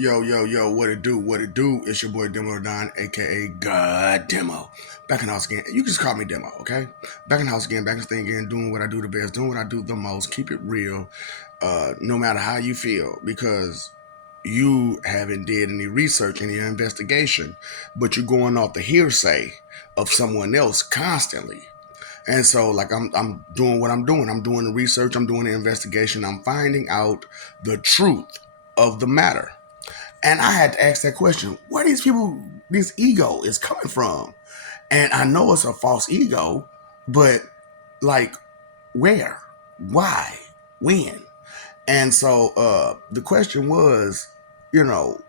Yo, yo, yo, what it do? What it do? It's your boy Demo Don, aka God Demo. Back in the house again. You can just call me Demo, okay? Back in the house again, back in the thing again, doing what I do the best, doing what I do the most. Keep it real, no matter how you feel, because you haven't did any research, any investigation, but you're going off the hearsay of someone else constantly. And so, like, I'm doing what I'm doing. I'm doing the research. I'm doing the investigation. I'm finding out the truth of the matter. And I had to ask that question: where these people, this ego is coming from? And I know it's a false ego, but like, where, why, when? And so the question was, you know,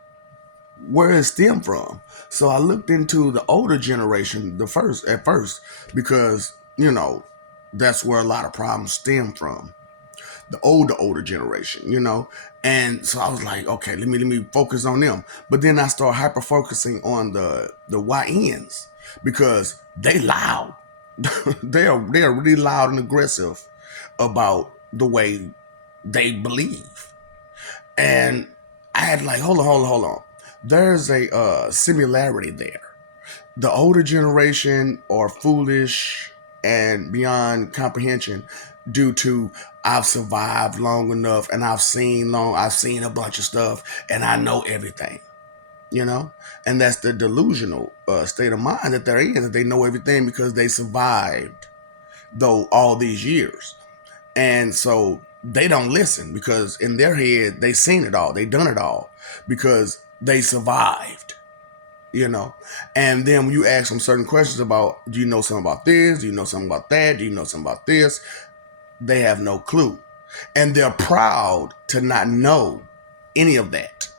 where it stem from? So I looked into the older generation, at first, because that's where a lot of problems stem from, the older generation. And so I was like, okay, let me focus on them. But then I start hyper focusing on the YNs because they loud. they are really loud and aggressive about the way they believe. And I had like, hold on. There's a similarity there. The older generation are foolish and beyond comprehension due to I've survived long enough and I've seen a bunch of stuff and I know everything. And that's the delusional state of mind that they're in, that they know everything because they survived though all these years. And so they don't listen because in their head they seen it all, they done it all because they survived. And then when you ask them certain questions about, do you know something about this? Do you know something about that? Do you know something about this? They have no clue. And they're proud to not know any of that.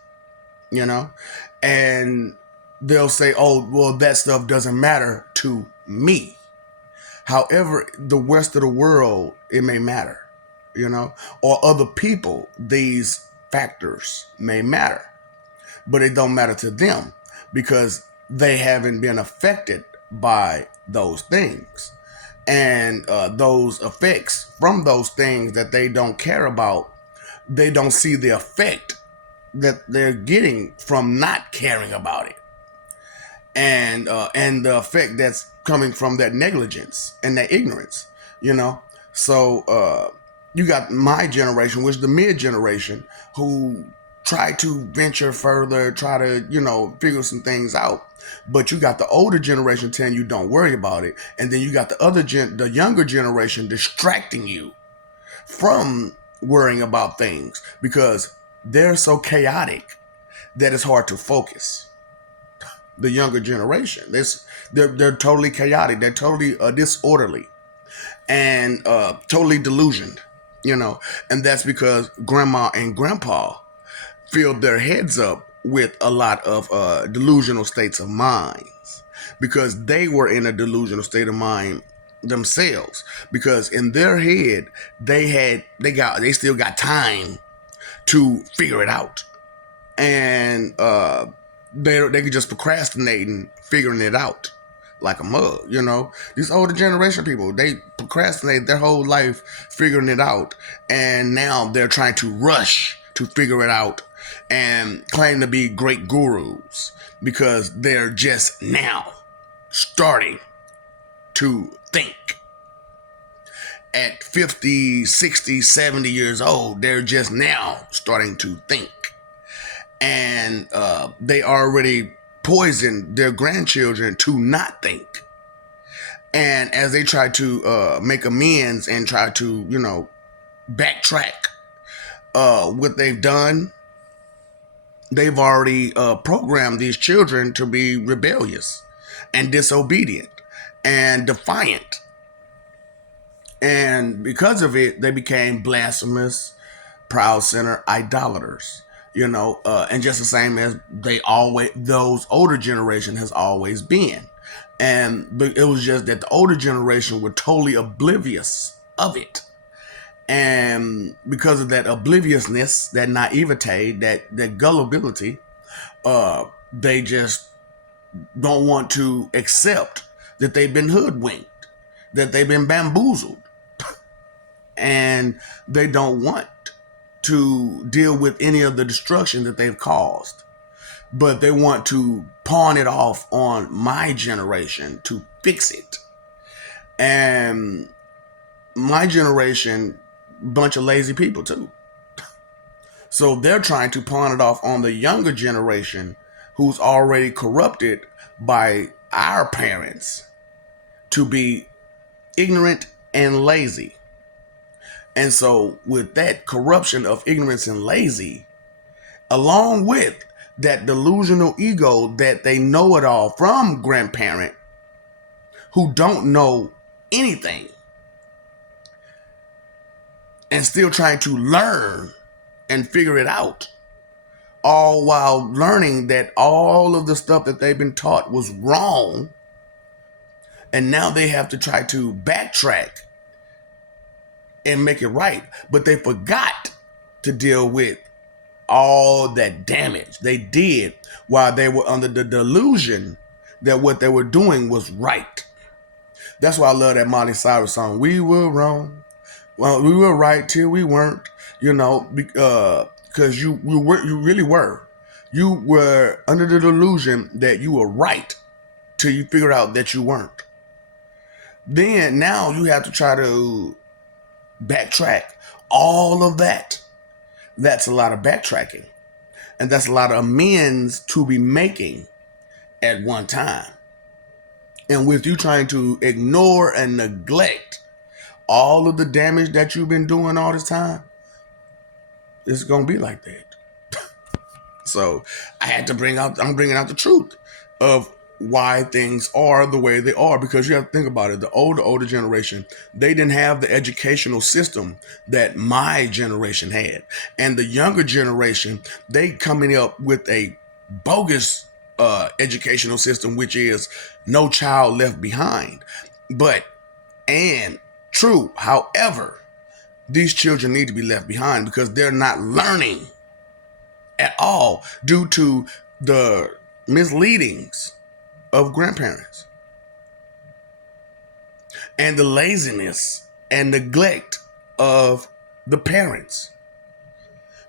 And they'll say, oh, well, that stuff doesn't matter to me. However, the rest of the world, it may matter, or other people, these factors may matter, but it don't matter to them because they haven't been affected by those things. And those effects from those things that they don't care about, they don't see the effect that they're getting from not caring about it. And the effect that's coming from that negligence and that ignorance. So you got my generation, which is the mid generation, who try to venture further, try to figure some things out. But you got the older generation telling you don't worry about it, and then you got the younger generation distracting you from worrying about things because they're so chaotic that it's hard to focus. The younger generation, they're totally chaotic, they're totally disorderly and totally delusioned. And that's because grandma and grandpa filled their heads up with a lot of delusional states of minds because they were in a delusional state of mind themselves, because in their head they still got time to figure it out. And they could just procrastinate and figuring it out like a mug. These older generation people, they procrastinate their whole life figuring it out, and now they're trying to rush to figure it out and claim to be great gurus because they're just now starting to think. At 50, 60, 70 years old, they're just now starting to think. And they already poisoned their grandchildren to not think. And as they try to make amends and try to, backtrack what they've done, they've already programmed these children to be rebellious and disobedient and defiant. And because of it, they became blasphemous, proud sinner, idolaters. And just the same as those older generation has always been. And it was just that the older generation were totally oblivious of it. And because of that obliviousness, that naivete, that gullibility, they just don't want to accept that they've been hoodwinked, that they've been bamboozled. And they don't want to deal with any of the destruction that they've caused, but they want to pawn it off on my generation to fix it. And my generation, bunch of lazy people too. So they're trying to pawn it off on the younger generation who's already corrupted by our parents to be ignorant and lazy. And so with that corruption of ignorance and lazy, along with that delusional ego that they know it all from grandparent who don't know anything and still trying to learn and figure it out, all while learning that all of the stuff that they've been taught was wrong. And now they have to try to backtrack and make it right. But they forgot to deal with all that damage they did while they were under the delusion that what they were doing was right. That's why I love that Miley Cyrus song, "We Were Wrong. Well, we were right till we weren't," because you really were. You were under the delusion that you were right till you figured out that you weren't. Then now you have to try to backtrack all of that. That's a lot of backtracking, and that's a lot of amends to be making at one time. And with you trying to ignore and neglect all of the damage that you've been doing all this time, it's gonna be like that. So I'm bringing out the truth of why things are the way they are, because you have to think about it. The older generation, they didn't have the educational system that my generation had. And the younger generation, they coming up with a bogus educational system, which is no child left behind. And true, however, these children need to be left behind because they're not learning at all due to the misleadings of grandparents and the laziness and neglect of the parents,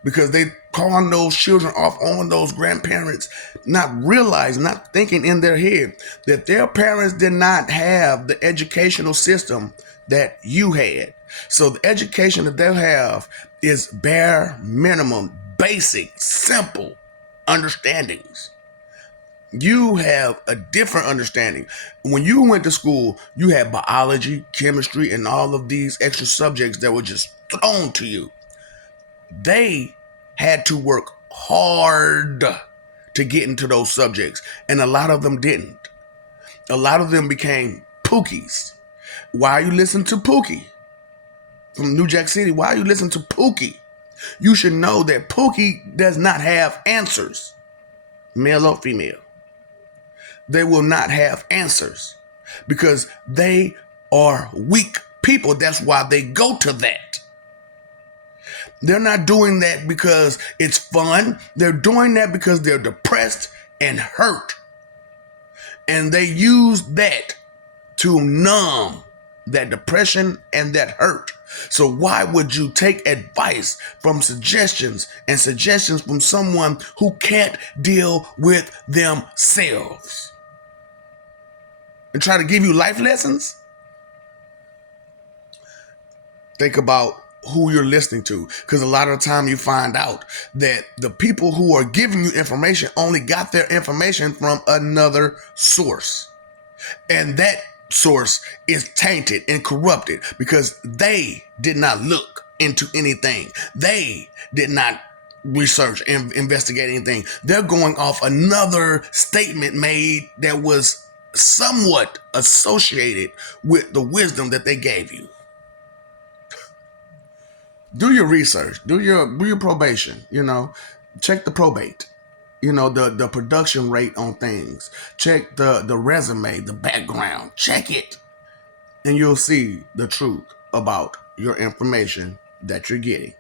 because they pawn those children off on those grandparents, not thinking in their head that their parents did not have the educational system that you had. So the education that they'll have is bare minimum, basic, simple understandings. You have a different understanding. When you went to school, you had biology, chemistry, and all of these extra subjects that were just thrown to you. They had to work hard to get into those subjects, and a lot of them didn't. A lot of them became Pookies. Why you listen to Pookie? From New Jack City, why you listen to Pookie? You should know that Pookie does not have answers, male or female. They will not have answers because they are weak people. That's why they go to that. They're not doing that because it's fun. They're doing that because they're depressed and hurt. And they use that to numb that depression and that hurt. So why would you take advice from suggestions from someone who can't deal with themselves and try to give you life lessons? Think about who you're listening to, because a lot of the time you find out that the people who are giving you information only got their information from another source. And that source is tainted and corrupted because they did not look into anything. They did not research and investigate anything. They're going off another statement made that was somewhat associated with the wisdom that they gave you. Do your research, do your probation, check the probate, the production rate on things, check the resume, the background, check it, and you'll see the truth about your information that you're getting.